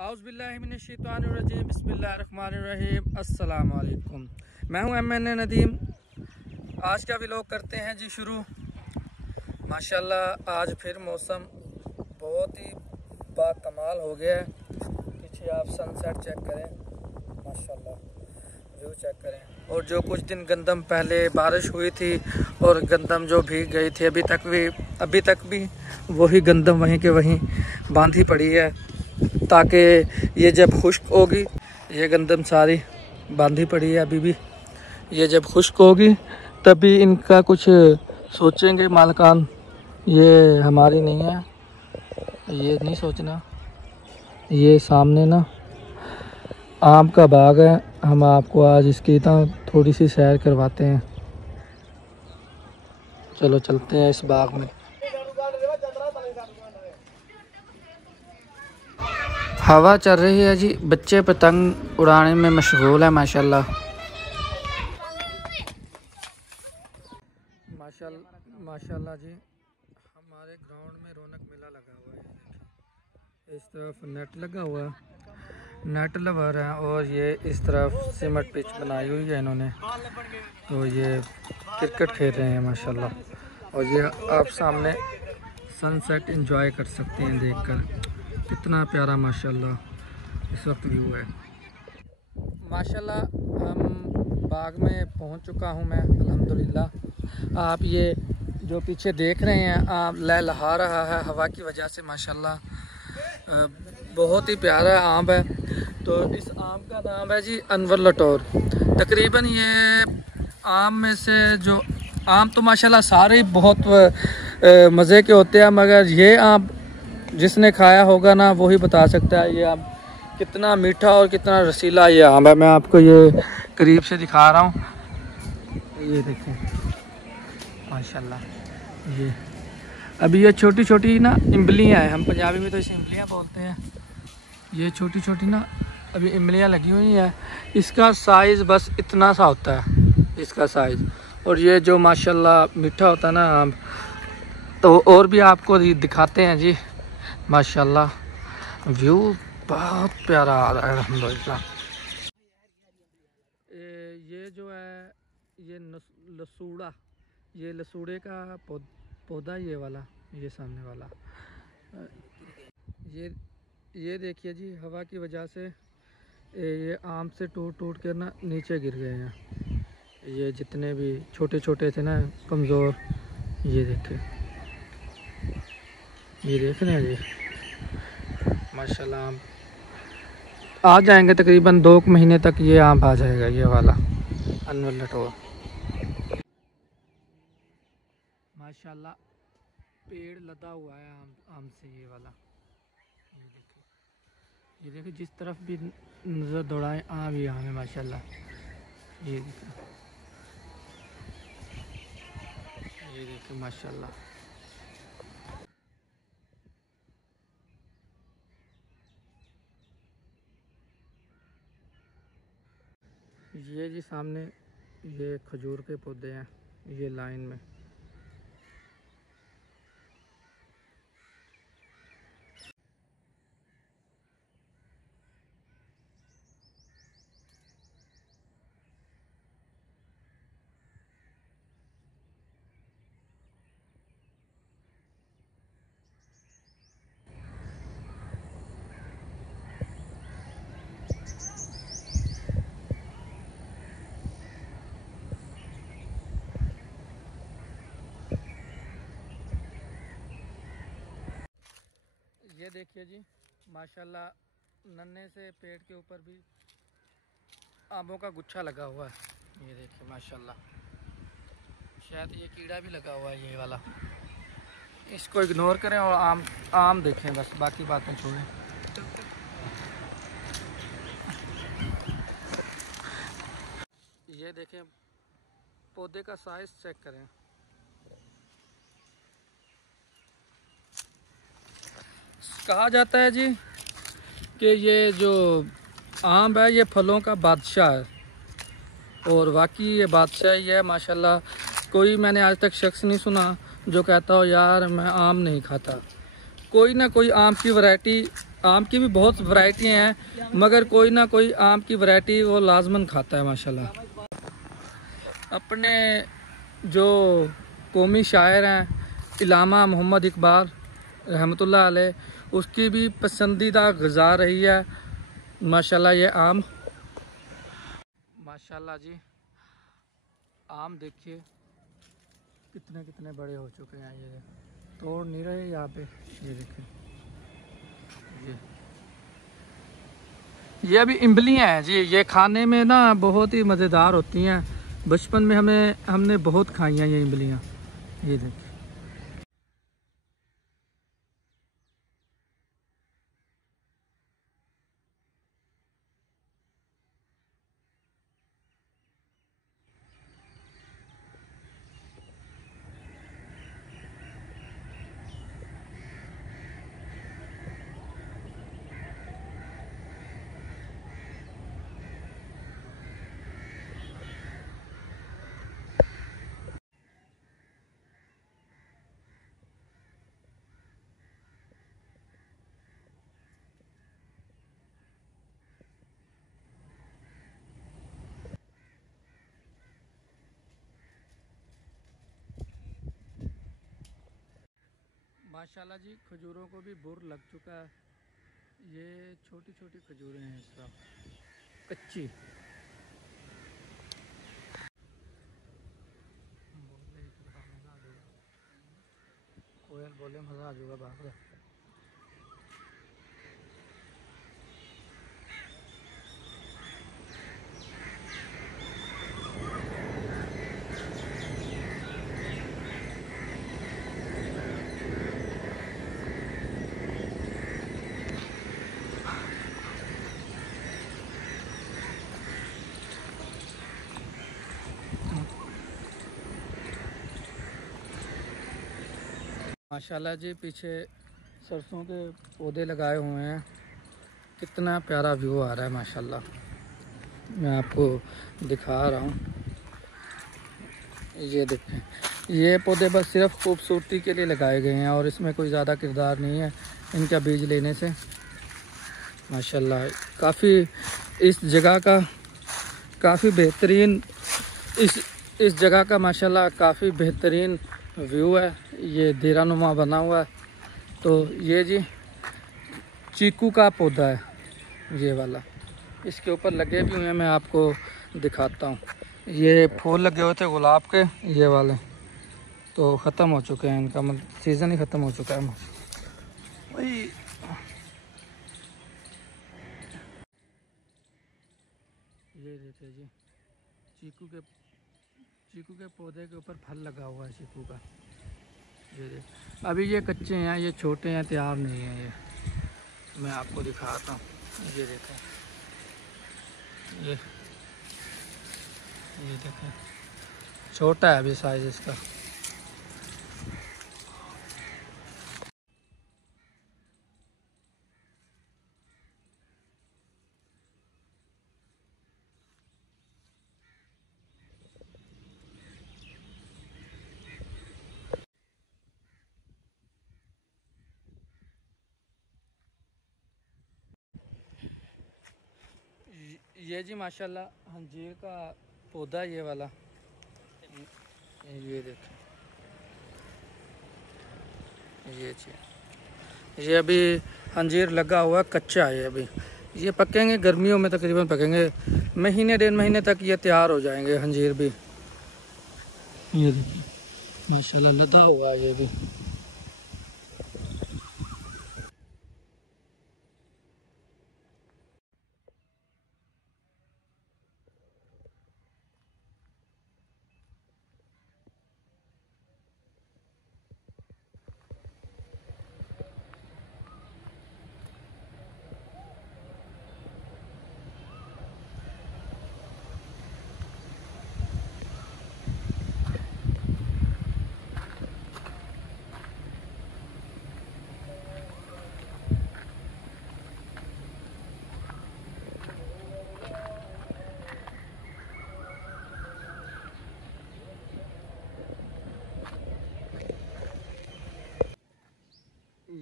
औज़ुबिल्लाहिमिनश्शैतानिर्रजीम बिस्मिल्लाहिर्रहमानिर्रहीम अस्सलाम वालेकुम। मैं हूं MN नदीम। आज का व्लॉग करते हैं जी शुरू। माशाल्लाह आज फिर मौसम बहुत ही बाकमाल हो गया है। पीछे आप सनसेट चेक करें, माशाल्लाह व्यू चेक करें। और जो कुछ दिन गंदम पहले बारिश हुई थी और गंदम जो भीग गई थी अभी तक भी वही गंदम वहीं के वहीं बांधी पड़ी है, ताकि ये जब खुश्क होगी, ये गंदम सारी बांधी पड़ी है अभी भी, ये जब खुश्क होगी तभी इनका कुछ सोचेंगे मालकान। ये हमारी नहीं है, ये नहीं सोचना। ये सामने ना आम का बाग है, हम आपको आज इसकी थोड़ी सी सैर करवाते हैं। चलो चलते हैं इस बाग में। हवा चल रही है जी, बच्चे पतंग उड़ाने में मशगूल है माशाल्लाह। माशाल्लाह जी, हमारे ग्राउंड में रौनक मेला लगा हुआ है। इस तरफ नेट लगा हुआ है, नेट लवर है, और ये इस तरफ सीमेंट पिच बनाई हुई है इन्होंने, तो ये क्रिकेट खेल रहे हैं माशाल्लाह। और ये आप सामने सनसेट एंजॉय कर सकते हैं देखकर, कितना प्यारा माशाल्लाह इस वक्त व्यू है। माशाल्लाह हम बाग में पहुंच चुका हूं मैं अल्हम्दुलिल्लाह। आप ये जो पीछे देख रहे हैं, आप लहलहा रहा है हवा की वजह से माशाल्लाह, बहुत ही प्यारा आम है। तो इस आम का नाम है जी अनवर लटोर। तकरीबन ये आम में से जो आम तो माशाल्लाह सारे बहुत मज़े के होते हैं, मगर ये आम जिसने खाया होगा ना वही बता सकता है ये आम कितना मीठा और कितना रसीला ये आम है। मैं आपको ये करीब से दिखा रहा हूँ, ये देखें माशाल्लाह। ये अभी ये छोटी छोटी ना इमलियाँ हैं, हम पंजाबी में तो इसे इमलियाँ बोलते हैं। ये छोटी छोटी ना अभी इमलियाँ लगी हुई हैं। इसका साइज़ बस इतना सा होता है, इसका साइज़। और ये जो माशाल्लाह मीठा होता है ना आम, तो और भी आपको दिखाते हैं जी। माशाल्लाह व्यू बहुत प्यारा आ रहा है अल्हम्दुलिल्लाह। ये जो है ये लसूड़ा, ये लसूड़े का पौधा, ये वाला, ये सामने वाला, ये देखिए जी, हवा की वजह से ये आम से टूट कर ना नीचे गिर गए हैं। ये जितने भी छोटे छोटे थे ना कमज़ोर, ये देखिए, ये देख रहे हैं जी माशाल्लाह। आम आ जाएंगे तकरीबन 2 महीने तक, ये आम आ जाएगा, ये वाला अनवर लटोर माशाल्लाह। पेड़ लदा हुआ है आम से, ये वाला। ये देखिए जिस तरफ भी नज़र दौड़ाएं आम ही आम है माशाल्लाह। ये देखिए माशाल्लाह। ये जी सामने ये खजूर के पौधे हैं, ये लाइन में। ये देखिए जी माशाल्लाह, नन्हे से पेड़ के ऊपर भी आमों का गुच्छा लगा हुआ है। ये देखिए माशाल्लाह, शायद ये कीड़ा भी लगा हुआ है ये वाला। इसको इग्नोर करें और आम देखें बस, बाकी बातें छोड़ें। ये देखें पौधे का साइज चेक करें। कहा जाता है जी कि ये जो आम है ये फलों का बादशाह है, और वाकई ये बादशाह ही है माशाल्लाह। कोई मैंने आज तक शख्स नहीं सुना जो कहता हो यार मैं आम नहीं खाता। कोई ना कोई आम की वैरायटी आम की भी बहुत वैरायटी हैं, मगर कोई ना कोई आम की वैरायटी वो लाजमन खाता है माशाल्लाह। अपने जो कौमी शायर हैं इलामा मोहम्मद इकबाल रहमतुल्लाह अलैह, उसकी भी पसंदीदा ग़िज़ा रही है माशाल्लाह ये आम। माशाल्लाह जी, आम देखिए कितने कितने बड़े हो चुके हैं। ये तोड़ नहीं रहे यहाँ पे, ये देखिए ये अभी इमलियाँ हैं जी। ये खाने में ना बहुत ही मज़ेदार होती हैं। बचपन में हमने बहुत खाई हैं ये इमलियाँ। ये देखिए माशाल्लाह जी, खजूरों को भी बुर लग चुका है। ये छोटी छोटी खजूरें हैं इस वक्त कच्ची। कोयल बोले मज़ा आ जाएगा बाप रे। माशाल्लाह जी, पीछे सरसों के पौधे लगाए हुए हैं। कितना प्यारा व्यू आ रहा है माशाल्लाह। मैं आपको दिखा रहा हूँ, ये देखें। ये पौधे बस सिर्फ खूबसूरती के लिए लगाए गए हैं और इसमें कोई ज़्यादा किरदार नहीं है इनका बीज लेने से। माशाल्लाह काफ़ी इस जगह का काफ़ी बेहतरीन इस जगह का माशाल्लाह काफ़ी बेहतरीन व्यू है। ये देरानुमा बना हुआ है। तो ये जी चीकू का पौधा है ये वाला, इसके ऊपर लगे भी हुए हैं। मैं आपको दिखाता हूँ। ये फूल लगे हुए थे गुलाब के, ये वाले तो ख़त्म हो चुके हैं। इनका मतलब सीज़न ही ख़त्म हो चुका है भाई। ये देखिए जी, चीकू के पौधे के ऊपर फल लगा हुआ है चीकू का। ये देखिए अभी ये कच्चे हैं, ये छोटे हैं, तैयार नहीं है। ये मैं आपको दिखाता हूँ। ये देखें, ये देखें छोटा है अभी साइज इसका। ये जी माशाल्लाह अंजीर का पौधा ये वाला। ये देखें, ये जी ये अभी अंजीर लगा हुआ कच्चा है। अभी ये पकेंगे गर्मियों में, तकरीबन पकेंगे महीने 1.5 महीने तक ये तैयार हो जाएंगे अंजीर भी। ये देखिए माशाल्लाह लदा हुआ है ये भी।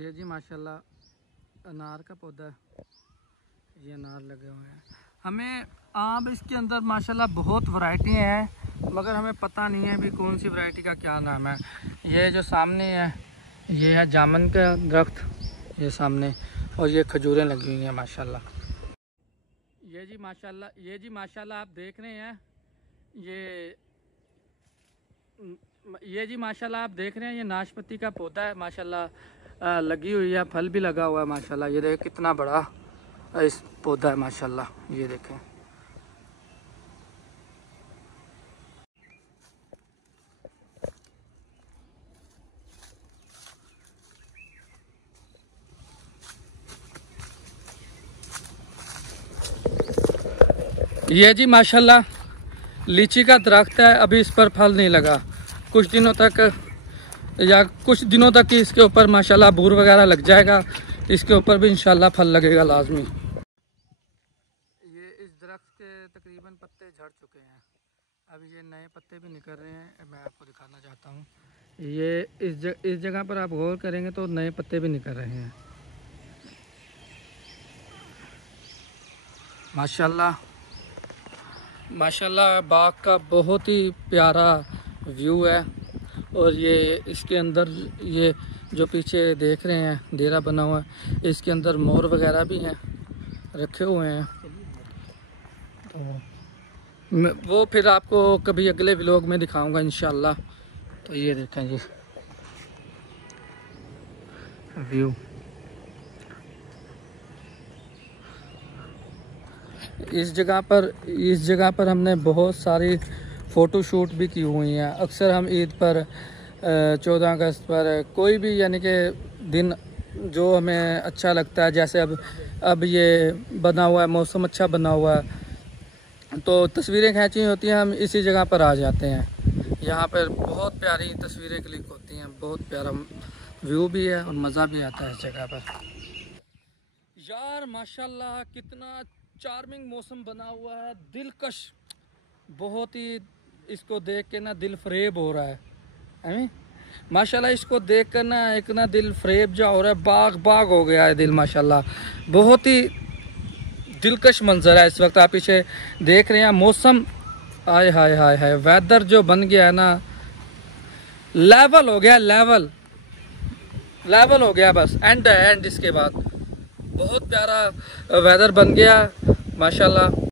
ये जी माशाल्लाह अनार का पौधा है, ये अनार लगे हुए हैं। हमें आम इसके अंदर माशाल्लाह बहुत वैरायटी हैं, मगर हमें पता नहीं है अभी कौन सी वैरायटी का क्या नाम है। ये जो सामने है ये है जामुन का दरख्त, ये सामने, और ये खजूरें लगी हुई हैं माशाल्लाह। ये जी माशाल्लाह आप देख रहे हैं, ये जी माशाल्लाह आप देख रहे हैं, ये नाशपाती का पौधा है माशाल्लाह, लगी हुई है, फल भी लगा हुआ है माशाल्लाह। ये देखें कितना बड़ा इस पौधा है माशाल्लाह, ये देखें। ये जी माशाल्लाह लीची का दरख्त है, अभी इस पर फल नहीं लगा। कुछ दिनों तक इसके ऊपर माशाल्लाह बूर वगैरह लग जाएगा, इसके ऊपर भी इंशाल्लाह फल लगेगा लाजमी। ये इस दरख्त के तकरीबन पत्ते झड़ चुके हैं, अब ये नए पत्ते भी निकल रहे हैं। मैं आपको दिखाना चाहता हूँ, ये इस जगह पर आप गौर करेंगे तो नए पत्ते भी निकल रहे हैं माशाल्लाह। बाग का बहुत ही प्यारा व्यू है। और ये इसके अंदर ये जो पीछे देख रहे हैं डेरा बना हुआ है, इसके अंदर मोर वगैरह भी हैं, रखे हुए हैं। तो वो फिर आपको कभी अगले व्लॉग में दिखाऊंगा इंशाल्लाह। तो ये देखें जी व्यू। इस जगह पर हमने बहुत सारी फ़ोटो शूट भी की हुई हैं। अक्सर हम ईद पर 14 अगस्त पर कोई भी यानी कि दिन जो हमें अच्छा लगता है, जैसे अब ये बना हुआ है, मौसम अच्छा बना हुआ है, तो तस्वीरें खींची होती हैं, हम इसी जगह पर आ जाते हैं। यहाँ पर बहुत प्यारी तस्वीरें क्लिक होती हैं, बहुत प्यारा व्यू भी है और मज़ा भी आता है इस जगह पर। यार माशाल्लाह कितना चार्मिंग मौसम बना हुआ है, दिलकश, बहुत ही इसको देख के ना दिल फरेब हो रहा है माशाल्लाह। इसको देख कर ना एक ना दिल फरेब जा हो रहा है, बाग हो गया है दिल माशाल्लाह। बहुत ही दिलकश मंजर है इस वक्त, आप पीछे देख रहे हैं। मौसम आय हाय हाय हाय, वेदर जो बन गया है ना, लेवल हो गया, लेवल हो गया, बस एंड इसके बाद बहुत प्यारा वेदर बन गया माशाल्लाह।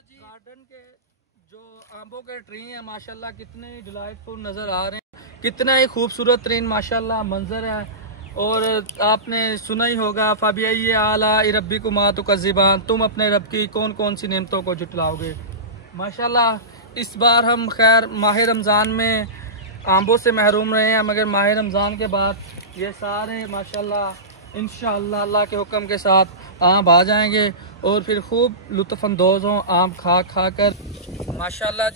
जी गार्डन के जो आंबों के ट्री हैं माशाल्लाह कितने ही डिलाइटफुल नज़र आ रहे हैं, कितना ही खूबसूरत तरीन माशाल्लाह मंजर है। और आपने सुना ही होगा, फ़बिअय्यि आलाइ रब्बिकुमा तुकज़्ज़िबान, तुम अपने रब की कौन कौन सी नेमतों को जुटलाओगे। माशाल्लाह इस बार हम खैर माह रमज़ान में आंबों से महरूम रहे हैं, मगर माह रमज़ान के बाद ये सारे माशाल्लाह इंशाअल्लाह अल्लाह के हुक्म के साथ आम आ जाएंगे और फिर खूब लुत्फ़अंदोज़ हों आम खा कर। माशाल्लाह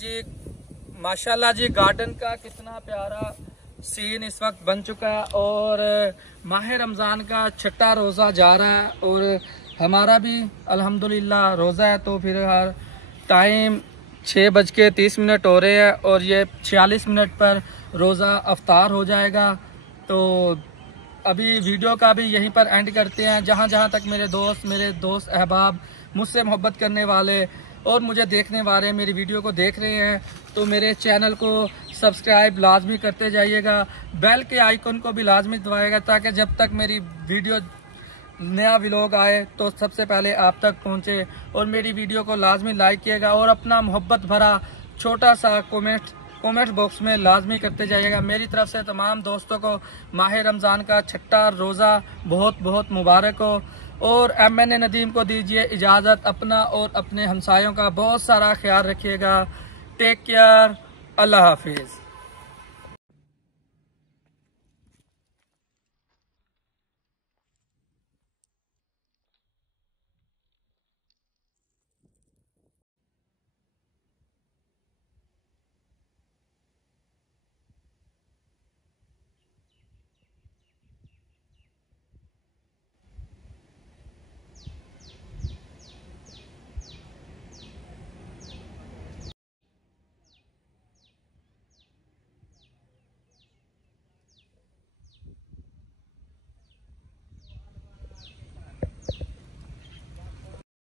जी गार्डन का कितना प्यारा सीन इस वक्त बन चुका है। और माह रमज़ान का छठा रोज़ा जा रहा है और हमारा भी अल्हम्दुलिल्लाह रोज़ा है। तो फिर हर टाइम 6:30 हो रहे हैं और ये 46 मिनट पर रोज़ा अफ्तार हो जाएगा। तो अभी वीडियो का भी यहीं पर एंड करते हैं। जहाँ तक मेरे दोस्त अहबाब, मुझसे मोहब्बत करने वाले और मुझे देखने वाले मेरी वीडियो को देख रहे हैं, तो मेरे चैनल को सब्सक्राइब लाजमी करते जाइएगा, बेल के आइकन को भी लाजमी दबाइएगा, ताकि जब तक मेरी वीडियो नया व्लॉग आए तो सबसे पहले आप तक पहुंचे। और मेरी वीडियो को लाजमी लाइक कीजिएगा और अपना मोहब्बत भरा छोटा सा कमेंट बॉक्स में लाजमी करते जाइएगा। मेरी तरफ से तमाम दोस्तों को माह रमज़ान का छठा रोज़ा बहुत बहुत मुबारक हो। और MN नदीम को दीजिए इजाज़त, अपना और अपने हमसायों का बहुत सारा ख्याल रखिएगा। टेक केयर, अल्लाह हाफिज़।